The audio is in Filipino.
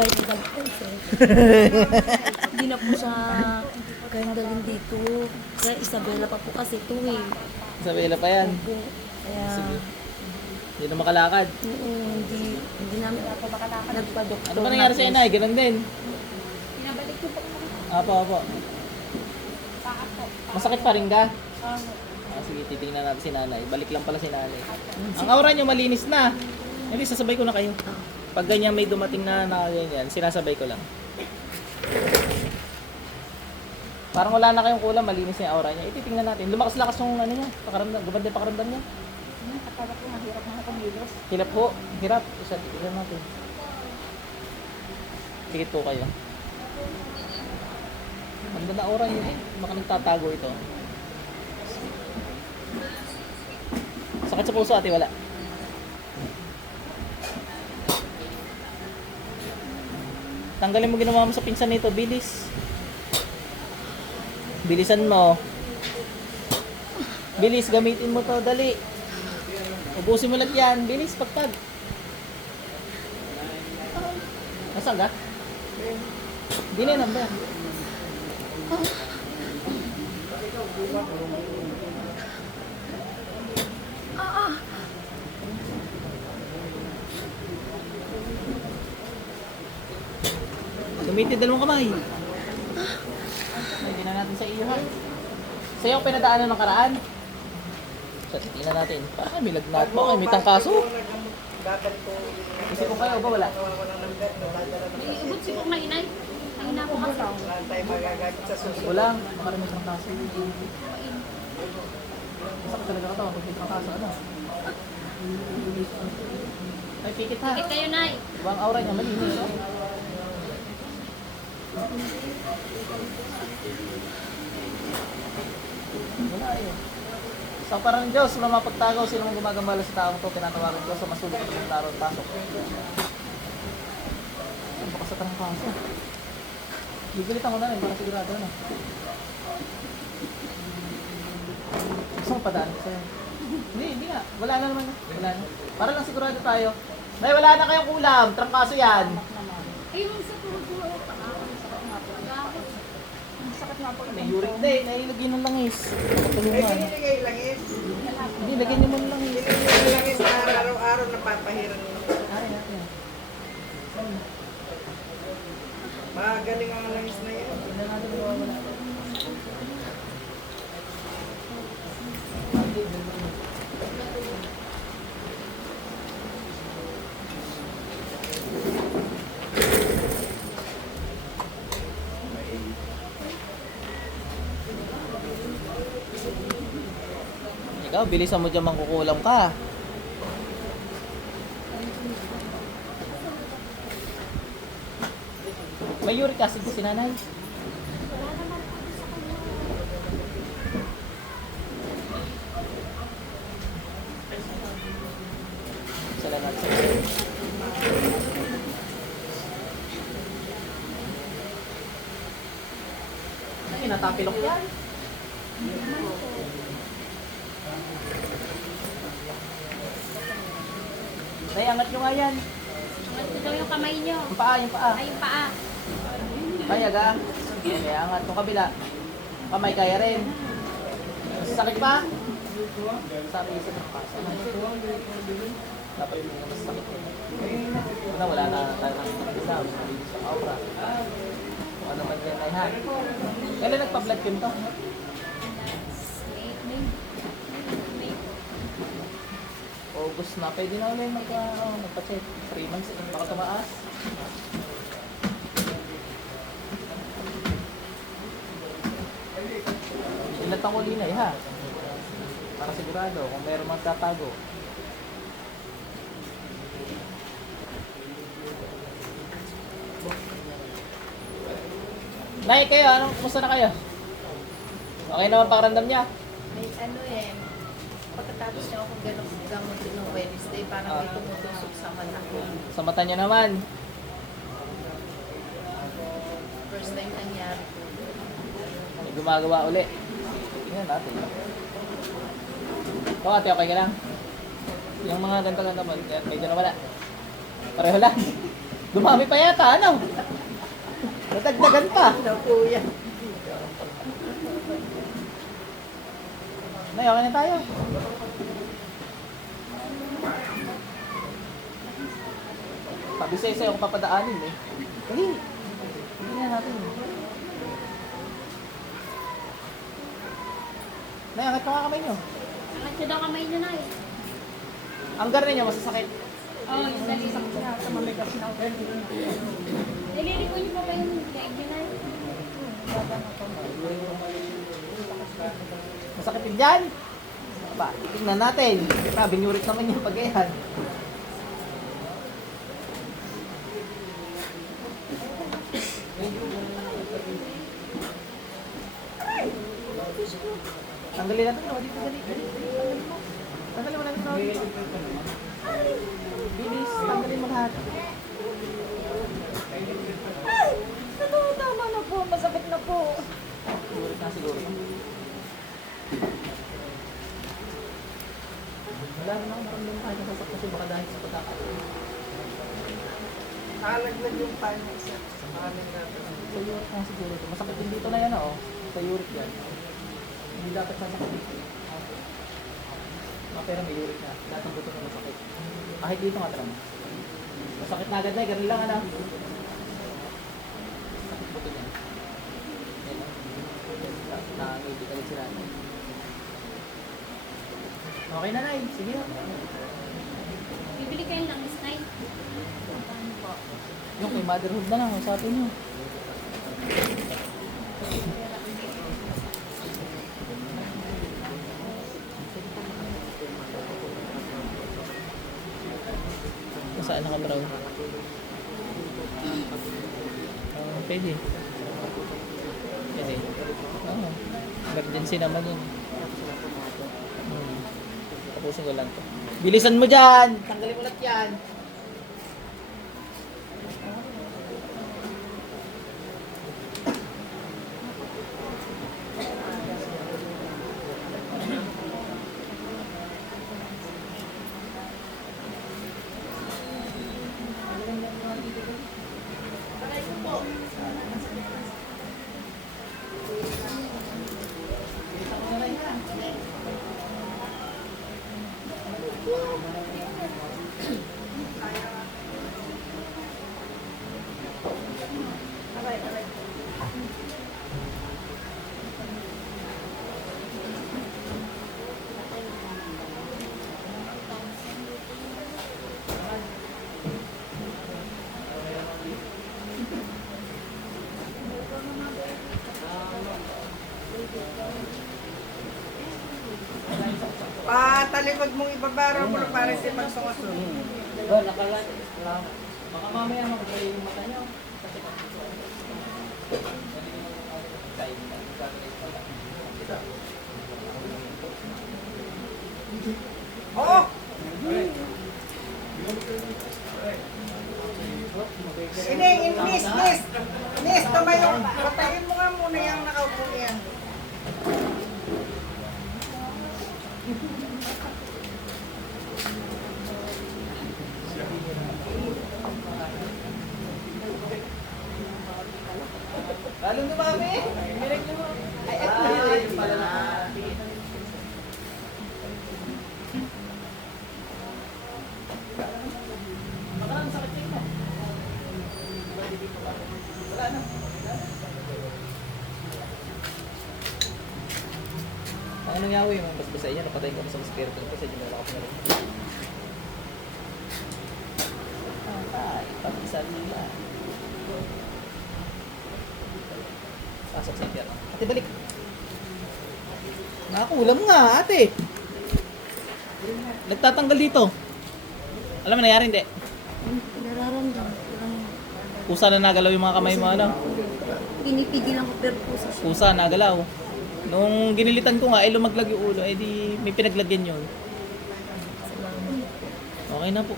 Kahit ibang place eh. Hindi na po siya kayang dalhin dito. Kaya Isabela pa po kasi ito eh. Isabela pa yan. Opo. Kaya, Sige. Hindi na makalakad. oo, hindi, hindi namin nagpa-doktor. Ano ba nangyari sa inay? Ganun din. Pinabalik ko po. Apo, apo. Masakit pa rin ka? Ano? Ah, sige, titingnan natin si nanay. Balik lang pala si nanay. Ang aura niyo malinis na. Hindi, sasabay ko na kayo. Pag ganyan may dumating na na ganyan, sinasabay ko lang. Parang wala na kayong kulang, malinis na yung aura niya. Ititingnan natin. Lumakas-lakas yung ano niya, pakaramdam, gumanda yung pakaramdam niya. Ano? Akala ko mahirap mga kumilos. Hirap po, hirap. Isa, tignan natin. Tikit po kayo. Ganda aura niyo eh. Baka nagtatago ito. Sakit sa puso ate, wala. Tanggalin mo ginawa mo sa pinsan nito, bilis. Bilisan mo. Bilis, gamitin mo to, dali. Ubusin mo lang yan, bilis, pagpag. Nasaan ka? Di na yung number. Gamitin dalawang kamay. Hindi na natin sa iyo ha. Sa'yo ang pinadaanan ng karaan. Sa titingnan natin. Parang may lagnat mo, may tangkaso. Isip ko kayo ba wala? May ubod si po mainay. Mahina kasi. Ko lang, baka rin may tangkaso. Masakit talaga ka to, may tangkaso ano. Ay, pikit ha. Bakit kayo, Nay? Diba ang aura niya malinis oh. Wala eh. Sa parang Diyos, na mapagtagaw sino mong gumagambala sa taong to, tinatawagan ko sa masulok at ng taro at pasok. Ay, baka sa tarang paso. Bibilitan ko na rin para sigurado na. Gusto mo padaan ko sa'yo? Hindi, hindi nga. Wala na naman. Wala na. Para lang sigurado tayo. Nay, wala na kayong kulam. Trangkaso yan. Ay, yung sa puro po. Paa. Ang sakit nga po. Agahot. Ang uric day. Nailagay ng langis. Nakatulungan. Binigay langis. Hindi, lagyan niyo muna langis. Binigay langis na araw-araw napapahiran mo. Ay, ay. Magaling ang langis na yan. Tignan natin kung Ikaw, bilisan mo dyan mangkukulam ka. May uric acid si nanay. Salamat sa Ay, natapilok yan. Nay, angat nyo nga yan. Ito daw yung kamay nyo. Yung paa, yung paa. Ay, yung paa. Kaya ga? Kaya angat yung kabila. Kamay kaya rin. Sakit pa? Sabi isa ng pasa. Dapat hindi na mas sakit. Wala, wala na tayo ng isang. Sa aura. Ano man yan ay ha. Kailan nagpa-blood film to? May, may, may. August na. Pwede na ulit magpa, oh, magpa-check. 3 months. eh. Baka tumaas. Ilatang ko linay ha. Para sigurado kung meron mang tatago. Nay, kayo, anong, kumusta na kayo? Okay naman pakiramdam niya? May ano eh, pagkatapos niya ako ganun gamot noong Wednesday, parang may Ah. tumutusok sa mata ko. Sa mata niya naman. First time nangyari ko. May gumagawa uli. Tingnan natin. Ikaw ate, okay ka lang? Yung mga ganito mo, medyo na wala. Pareho lang. Dumami pa yata, ano? Nadagdagan pa. Nakuya. Nay, okay na tayo. Sa'yo kung papadaanin eh. Dali. Hindi na natin. Nay, angat pa nga kamay nyo. Angat ko daw kamay niyo na eh. Ang gar ninyo, masasakit. Oo, oh, yung dalisang ko na. Nililiko niyo pa ba yung leg niyo na? Masakit din dyan. Ba, tingnan natin. Sabi nyurit naman yung pag-ayan. Tanggalin natin. Oh, dito, dali. Tanggalin mo natin. oh. Bilis, tanggalin mo lahat. Ano, tama na po. Masakit na po. Nyurit na siguro. Wala na akong maramdaman kahit nasasakit kasi baka dahil sa pagkakataon. Nalaglag yung paano sa kanin natin. Sa uric nga siguro. Masakit din dito na yan, oh. Sa uric yan. Hindi dapat masakit. Ah, pero may uric na. Lahat ng buto na masakit. Kahit dito nga tram. Masakit na agad na, ganun lang, ano. Sakit buto oh. Nakangiti ka sila. Okay na, Nay. Sige. Bibili kayo ng snipe. Yung kay motherhood na lang, sa atin Ah, pwede. Pwede. Oo. Emergency naman yun. Hmm. Tapusin ko lang to. Bilisan mo dyan! Tanggalin mo lahat yan! Patalikod mong ibabaraw mo para si pagsungasun. Oh, nakalat. Baka mamaya makagay yung mata niyo. Oo! Ini, in, miss, miss! Miss, tumayo. Patayin mo nga muna yung nakaupo niyan. Lalo dumami. Mirek nyo. Ay, eto yun. pala na. Makarang sakit din mo. Wala na. Ang anong yawi mo, basta sa inyo, napatay ko na sa espiritu kasi hindi mo wala ako na rin. Ay, pag-isa nila. Pasok sa impyerno. Ate, balik. Nakulam nga, ate. Nagtatanggal dito. Alam mo, nangyari hindi. Lang. Kusa na nagalaw yung mga kamay mo, ano? Pinipigilan ko pero po sa Kusa, nagalaw. Nung ginilitan ko nga, eh lumaglag yung ulo, eh di may pinaglagyan yun. Okay na po.